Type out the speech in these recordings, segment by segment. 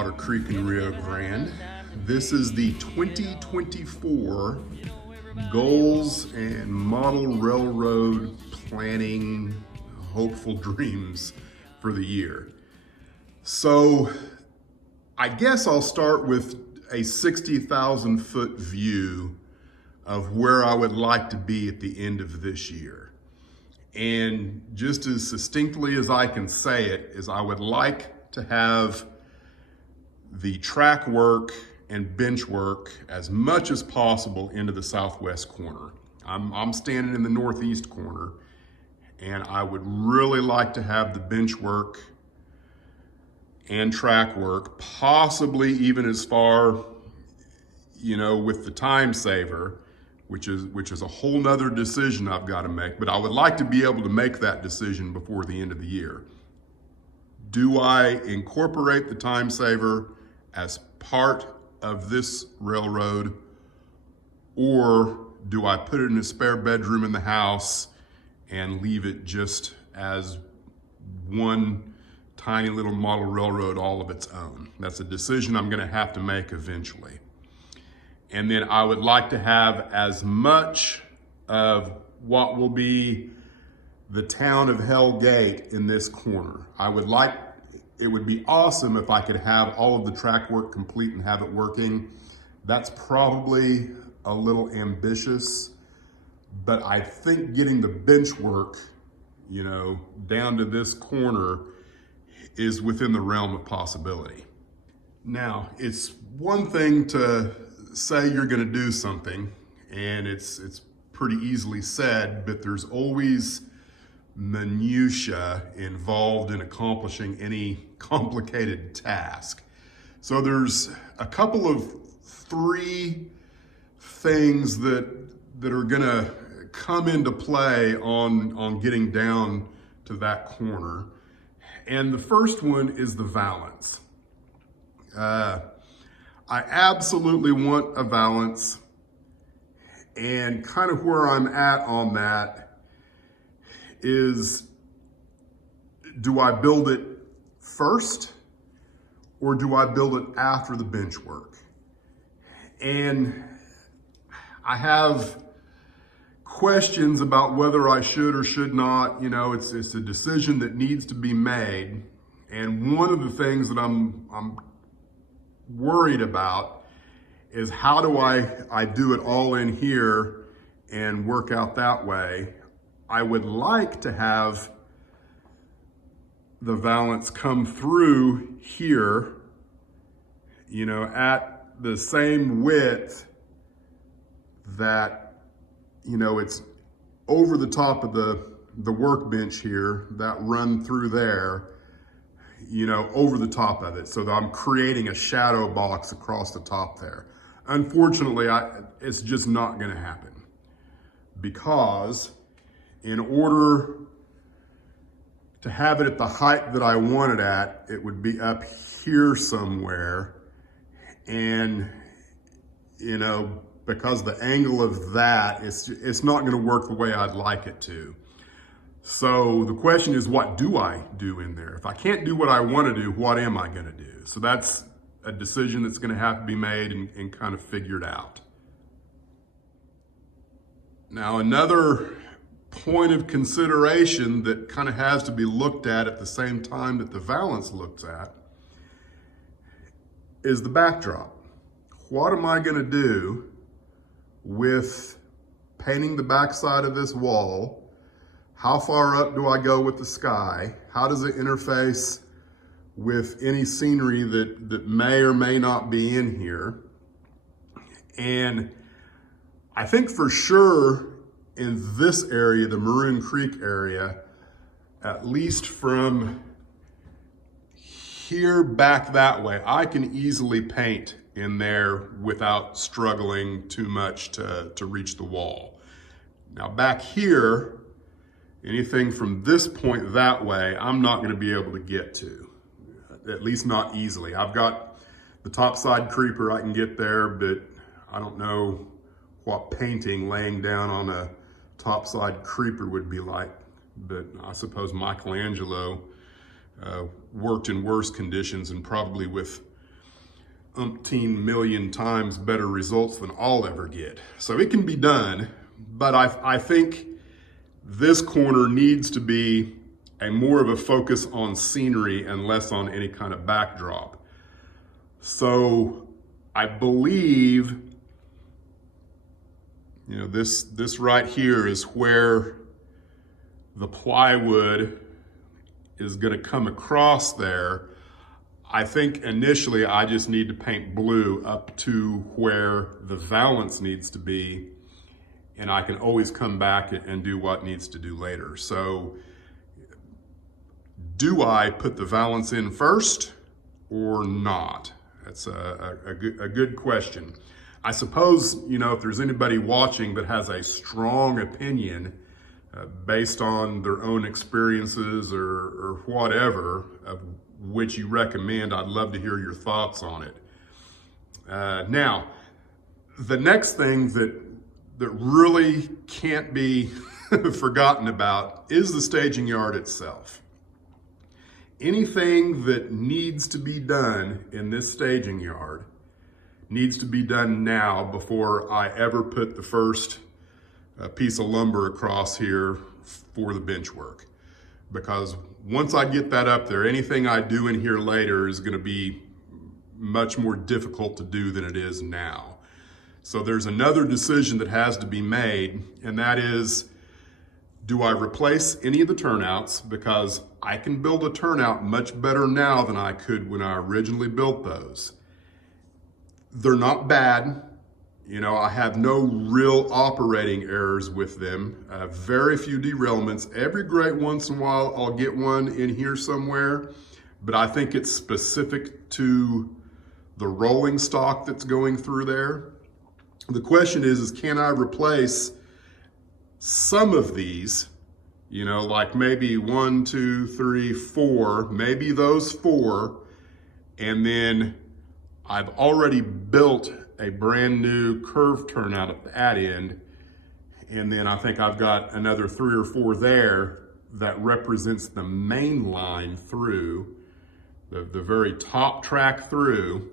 Otter Creek in Rio Grande. This is the 2024 Goals and Model Railroad Planning Hopeful Dreams for the year. So I guess I'll start with a 60,000 foot view of where I would like to be at the end of this year. And just as succinctly as I can say it, is I would like to have the track work and bench work as much as possible into the southwest corner. I'm standing in the northeast corner, and I would really like to have the bench work and track work, possibly even as far, with the time saver, which is a whole nother decision I've got to make, but I would like to be able to make that decision before the end of the year. Do I incorporate the time saver as part of this railroad, or do I put it in a spare bedroom in the house and leave it just as one tiny little model railroad all of its own? That's a decision I'm going to have to make eventually. And then I would like to have as much of what will be the town of Hell Gate in this corner. It would be awesome if I could have all of the track work complete and have it working. That's probably a little ambitious, but I think getting the bench work, down to this corner is within the realm of possibility. Now, it's one thing to say you're going to do something, and it's pretty easily said, but there's always minutia involved in accomplishing any complicated task. So there's a couple of three things that are going to come into play on getting down to that corner. And the first one is the valance. I absolutely want a valance, and kind of where I'm at on that is, do I build it first or do I build it after the bench work? And I have questions about whether I should or should not. It's a decision that needs to be made. And one of the things that I'm worried about is, how do I do it all in here and work out that way? I would like to have the valance come through here, at the same width that, it's over the top of the workbench here, that run through there, over the top of it, so that I'm creating a shadow box across the top there. Unfortunately, it's just not going to happen, because in order to have it at the height that I want it at, it would be up here somewhere. And, because the angle of that, it's not going to work the way I'd like it to. So the question is, what do I do in there? If I can't do what I want to do, what am I going to do? So that's a decision that's going to have to be made and kind of figured out. Now, another point of consideration that kind of has to be looked at the same time that the valance looks at is the backdrop. What am I going to do with painting the backside of this wall? How far up do I go with the sky? How does it interface with any scenery that may or may not be in here? And I think for sure in this area, the Maroon Creek area, at least from here back that way, I can easily paint in there without struggling too much to reach the wall. Now back here, anything from this point that way, I'm not going to be able to get to, at least not easily. I've got the topside creeper, I can get there, but I don't know what painting laying down on a topside creeper would be like. But I suppose Michelangelo worked in worse conditions and probably with umpteen million times better results than I'll ever get. So it can be done, but I think this corner needs to be more of a focus on scenery and less on any kind of backdrop. So I believe, you know, this right here is where the plywood is going to come across there. I think initially I just need to paint blue up to where the valance needs to be, and I can always come back and do what needs to do later. So do I put the valance in first or not? That's a good question. I suppose, you know, if there's anybody watching that has a strong opinion based on their own experiences or whatever, of which you recommend, I'd love to hear your thoughts on it. Now, the next thing that really can't be forgotten about is the staging yard itself. Anything that needs to be done in this staging yard needs to be done now before I ever put the first piece of lumber across here for the bench work. Because once I get that up there, anything I do in here later is going to be much more difficult to do than it is now. So there's another decision that has to be made, and that is, do I replace any of the turnouts? Because I can build a turnout much better now than I could when I originally built those. They're not bad. You know, I have no real operating errors with them. Very few derailments. Every great once in a while, I'll get one in here somewhere, but I think it's specific to the rolling stock that's going through there. The question is can I replace some of these, you know, like maybe 1, 2, 3, 4, maybe those 4, and then I've already built a brand new curve turnout at that end, and then I think I've got another 3 or 4 there that represents the main line through, the very top track through.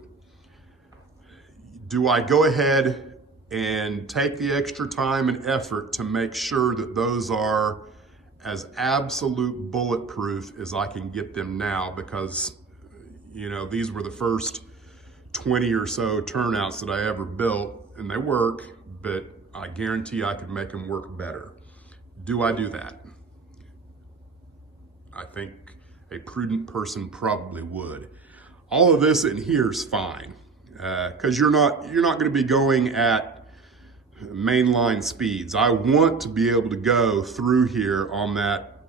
Do I go ahead and take the extra time and effort to make sure that those are as absolute bulletproof as I can get them now? Because, you know, these were the first 20 or so turnouts that I ever built, and they work, but I guarantee I could make them work better. Do I do that? I think a prudent person probably would. All of this in here is fine, because you're not going to be going at mainline speeds. I want to be able to go through here on that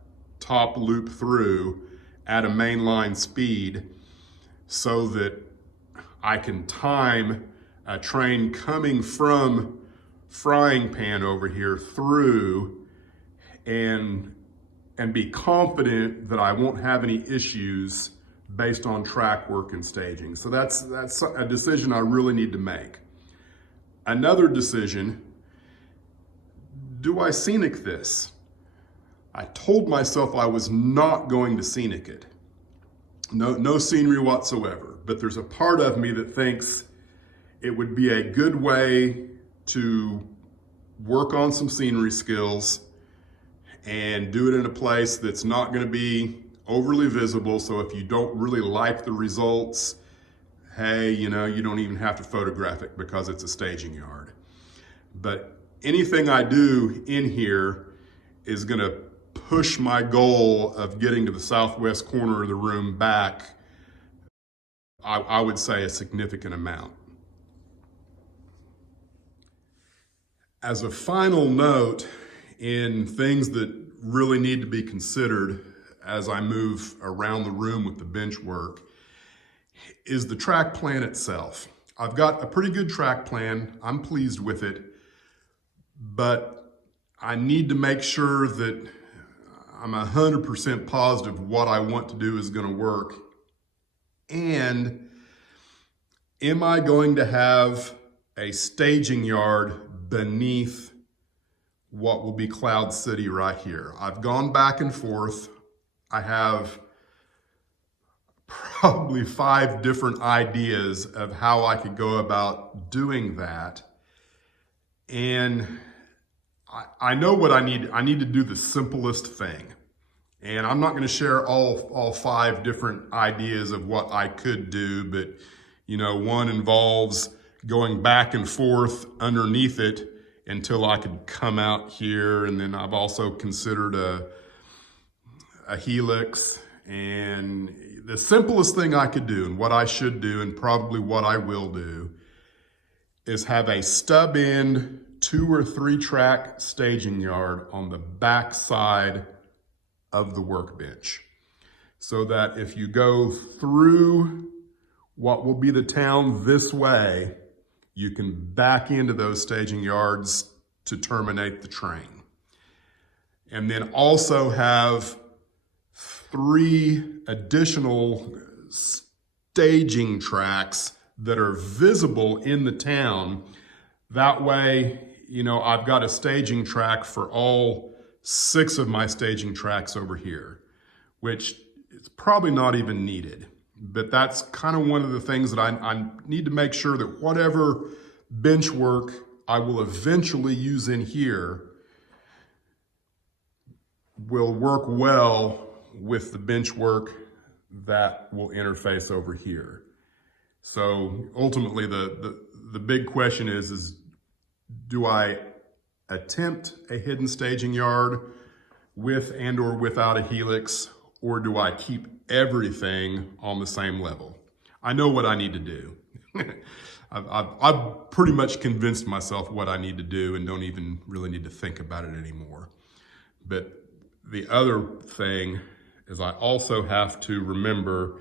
top loop through at a mainline speed so that I can time a train coming from frying pan over here through and be confident that I won't have any issues based on track work and staging. So that's a decision I really need to make. Another decision, do I scenic this? I told myself I was not going to scenic it. No scenery whatsoever. But there's a part of me that thinks it would be a good way to work on some scenery skills and do it in a place that's not going to be overly visible. So if you don't really like the results, hey, you know, you don't even have to photograph it because it's a staging yard. But anything I do in here is going to push my goal of getting to the southwest corner of the room back, I would say, a significant amount. As a final note, in things that really need to be considered as I move around the room with the bench work, is the track plan itself. I've got a pretty good track plan. I'm pleased with it, but I need to make sure that I'm 100% positive what I want to do is going to work. And am I going to have a staging yard beneath what will be Cloud City right here? I've gone back and forth. I have probably 5 different ideas of how I could go about doing that. And I know what I need. I need to do the simplest thing. And I'm not going to share all 5 different ideas of what I could do, but one involves going back and forth underneath it until I could come out here. And then I've also considered a helix. And the simplest thing I could do, and what I should do, and probably what I will do, is have a stub end 2 or 3 track staging yard on the back side of the workbench, so that if you go through what will be the town this way, you can back into those staging yards to terminate the train. And then also have 3 additional staging tracks that are visible in the town. That way, I've got a staging track for all 6 of my staging tracks over here, which is probably not even needed. But that's kind of one of the things that I need to make sure that whatever bench work I will eventually use in here will work well with the bench work that will interface over here. So ultimately the big question is do I attempt a hidden staging yard with and or without a helix, or do I keep everything on the same level? I know what I need to do. I've pretty much convinced myself what I need to do and don't even really need to think about it anymore. But the other thing is I also have to remember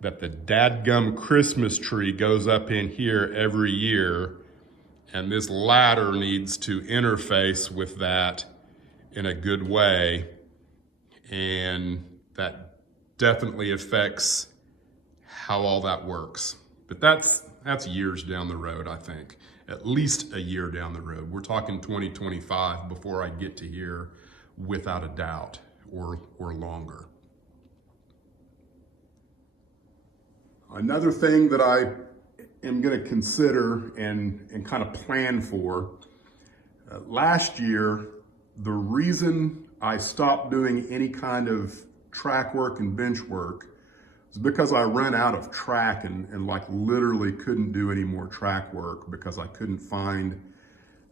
that the dadgum Christmas tree goes up in here every year, and this ladder needs to interface with that in a good way. And that definitely affects how all that works. But that's years down the road, I think. At least a year down the road. We're talking 2025 before I get to here, without a doubt, or longer. Another thing that I am going to consider and kind of plan for, last year, the reason I stopped doing any kind of track work and bench work is because I ran out of track and like literally couldn't do any more track work because I couldn't find,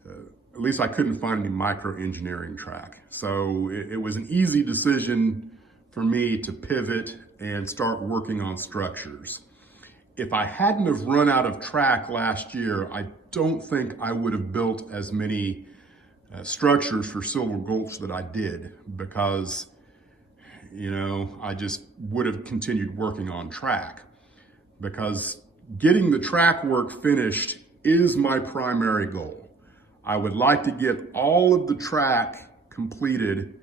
at least I couldn't find any micro engineering track. So it was an easy decision for me to pivot and start working on structures. If I hadn't have run out of track last year, I don't think I would have built as many structures for Silver Gulch that I did, because I just would have continued working on track, because getting the track work finished is my primary goal. I would like to get all of the track completed.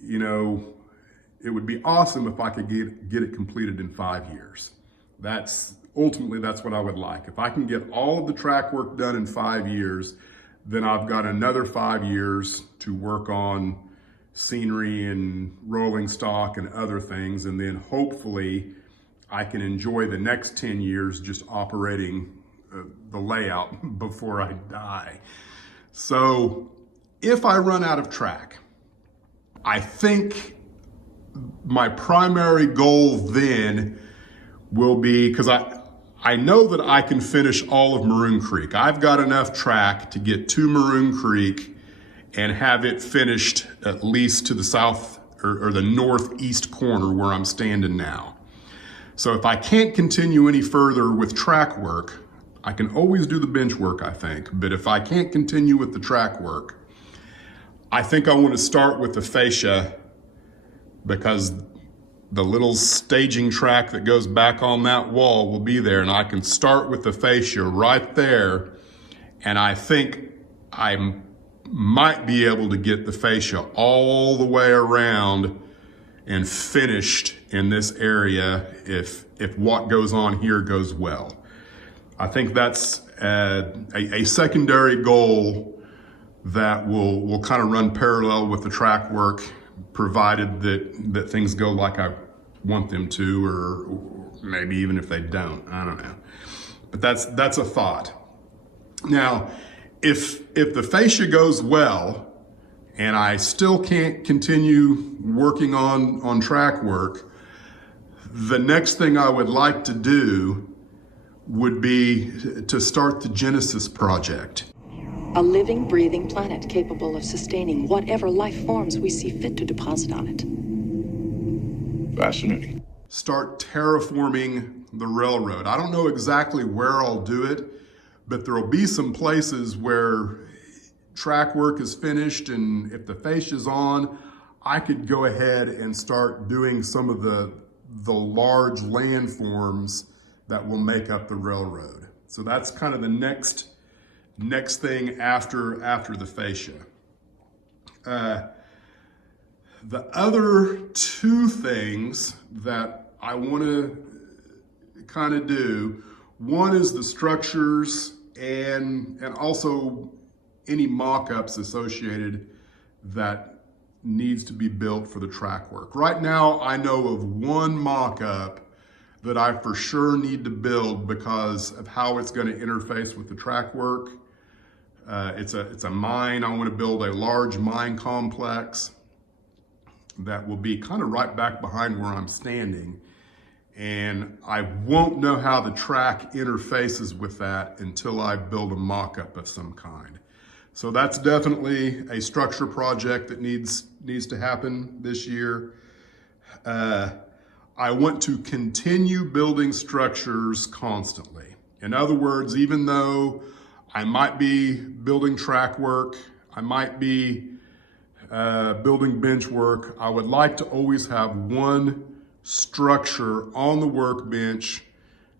It would be awesome if I could get it completed in 5 years. Ultimately, that's what I would like. If I can get all of the track work done in 5 years, then I've got another 5 years to work on scenery and rolling stock and other things. And then hopefully I can enjoy the next 10 years just operating the layout before I die. So if I run out of track, I think my primary goal then will be, because I know that I can finish all of Maroon Creek. I've got enough track to get to Maroon Creek and have it finished at least to the south or the northeast corner where I'm standing now. So if I can't continue any further with track work, I can always do the bench work, I think. But if I can't continue with the track work, I think I want to start with the fascia, because the little staging track that goes back on that wall will be there, and I can start with the fascia right there, and I think I might be able to get the fascia all the way around and finished in this area if what goes on here goes well. I think that's a secondary goal that will kind of run parallel with the track work, provided that things go like want them to, or maybe even if they don't, I don't know. But that's a thought. Now, if the fascia goes well, and I still can't continue working on track work, the next thing I would like to do would be to start the Genesis project. A living, breathing planet capable of sustaining whatever life forms we see fit to deposit on it. Fascinating. Start terraforming the railroad. I don't know exactly where I'll do it, but there'll be some places where track work is finished, and if the fascia's on, I could go ahead and start doing some of the large landforms that will make up the railroad. So that's kind of the next thing after the fascia. The other two things that I want to kind of do, one is the structures and also any mock-ups associated that needs to be built for the track work. Right now, I know of one mock-up that I for sure need to build because of how it's going to interface with the track work. It's a mine. I want to build a large mine complex that will be kind of right back behind where I'm standing. And I won't know how the track interfaces with that until I build a mock-up of some kind. So that's definitely a structure project that needs to happen this year. I want to continue building structures constantly. In other words, even though I might be building track work, I might be building bench work, I would like to always have one structure on the workbench,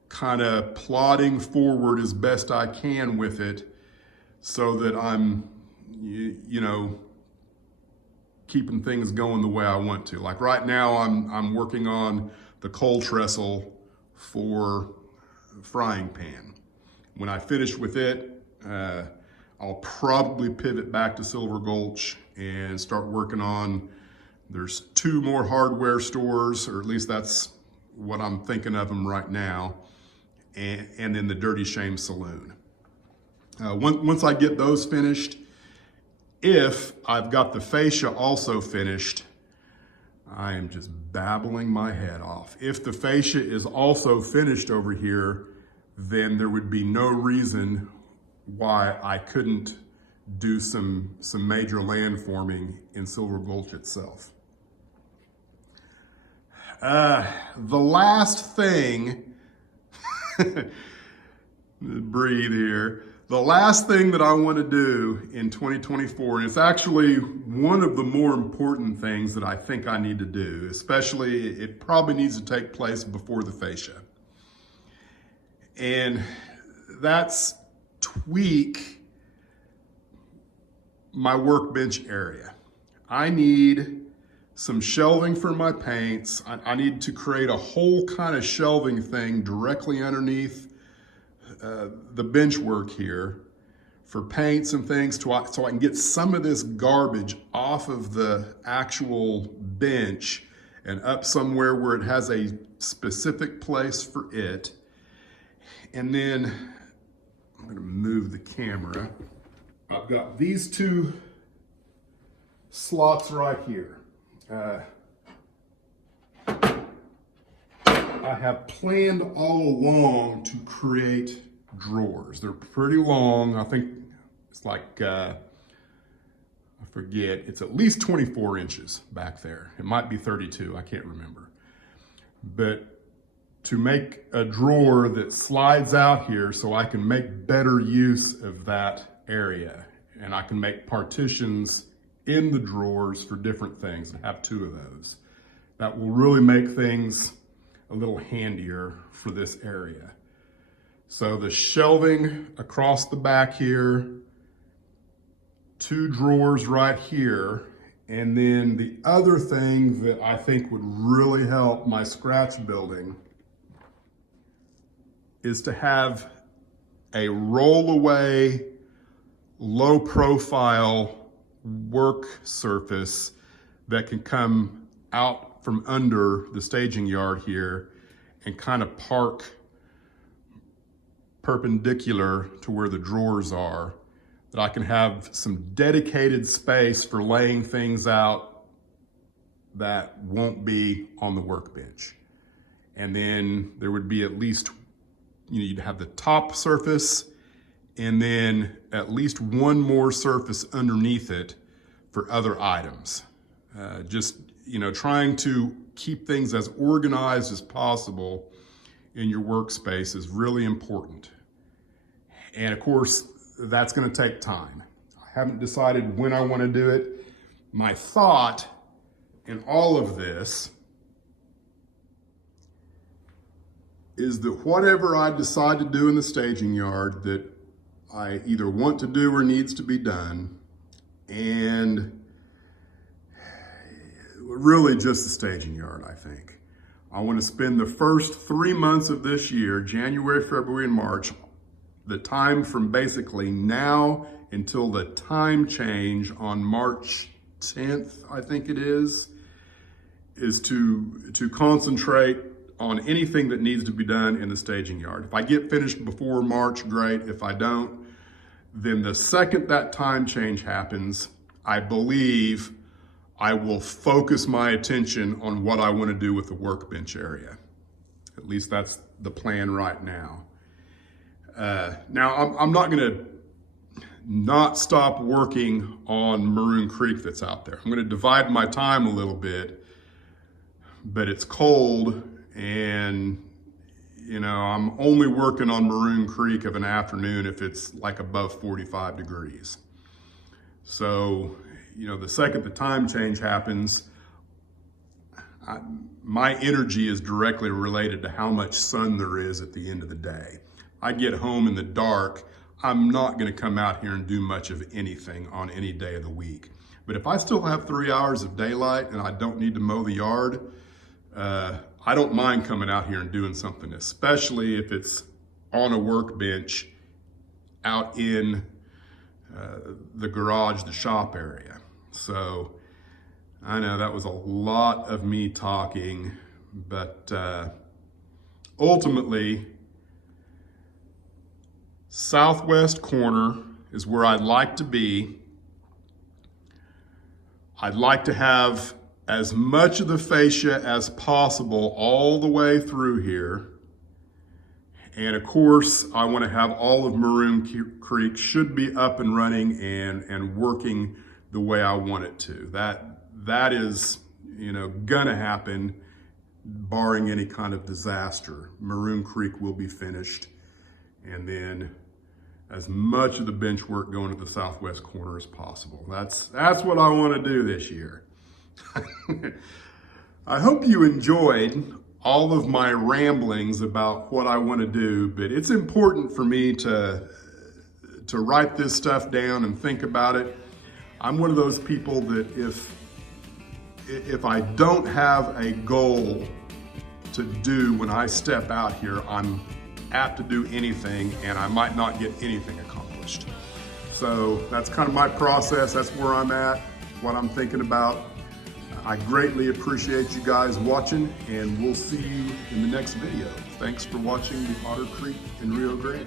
kind of plodding forward as best I can with it, so that I'm, keeping things going the way I want to. Like right now, I'm working on the coal trestle for frying pan. When I finish with it, I'll probably pivot back to Silver Gulch and start working on, there's 2 more hardware stores, or at least that's what I'm thinking of them right now, and then the Dirty Shame Saloon. Once I get those finished, if I've got the fascia also finished, I am just babbling my head off. If the fascia is also finished over here, then there would be no reason why I couldn't do some major landforming in Silver Gulch itself. The last thing, breathe here. The last thing that I want to do in 2024, and it's actually one of the more important things that I think I need to do, especially it probably needs to take place before the fascia. And that's tweak my workbench area. I need some shelving for my paints. I need to create a whole kind of shelving thing directly underneath the bench work here for paints and things so I can get some of this garbage off of the actual bench and up somewhere where it has a specific place for it. And then I'm going to move the camera. I've got these 2 slots right here. I have planned all along to create drawers. They're pretty long. I think it's like, I forget, it's at least 24 inches back there. It might be 32, I can't remember. But to make a drawer that slides out here so I can make better use of that area. And I can make partitions in the drawers for different things. I have 2 of those. That will really make things a little handier for this area. So the shelving across the back here, 2 drawers right here, and then the other thing that I think would really help my scratch building is to have a roll-away, low-profile work surface that can come out from under the staging yard here and kind of park perpendicular to where the drawers are, that I can have some dedicated space for laying things out that won't be on the workbench. And then there would be at least, you'd have the top surface and then at least one more surface underneath it for other items. Just, trying to keep things as organized as possible in your workspace is really important. And of course, that's gonna take time. I haven't decided when I wanna do it. My thought in all of this is that whatever I decide to do in the staging yard that I either want to do or needs to be done, and really just the staging yard, I think. I want to spend the first 3 months of this year, January, February, and March, the time from basically now until the time change on March 10th, I think it is to concentrate on anything that needs to be done in the staging yard. If I get finished before March, great. If I don't, then the second that time change happens, I believe I will focus my attention on what I want to do with the workbench area. At least that's the plan right now. Now, I'm not going to not stop working on Maroon Creek that's out there. I'm going to divide my time a little bit, but it's cold and, I'm only working on Maroon Creek of an afternoon if it's like above 45 degrees. So, the second the time change happens, my energy is directly related to how much sun there is at the end of the day. I get home in the dark, I'm not gonna come out here and do much of anything on any day of the week. But if I still have 3 hours of daylight and I don't need to mow the yard, I don't mind coming out here and doing something, especially if it's on a workbench out in the garage, the shop area. So I know that was a lot of me talking, but ultimately, southwest corner is where I'd like to be. I'd like to have as much of the fascia as possible all the way through here. And of course, I want to have all of Maroon Creek should be up and running and working the way I want it to. That is, gonna happen barring any kind of disaster. Maroon Creek will be finished. And then as much of the bench work going to the southwest corner as possible. That's what I want to do this year. I hope you enjoyed all of my ramblings about what I want to do, but it's important for me to write this stuff down and think about it. I'm one of those people that if I don't have a goal to do when I step out here, I'm apt to do anything and I might not get anything accomplished. So that's kind of my process. That's where I'm at, what I'm thinking about. I greatly appreciate you guys watching, and we'll see you in the next video. Thanks for watching the Otter Creek in Rio Grande.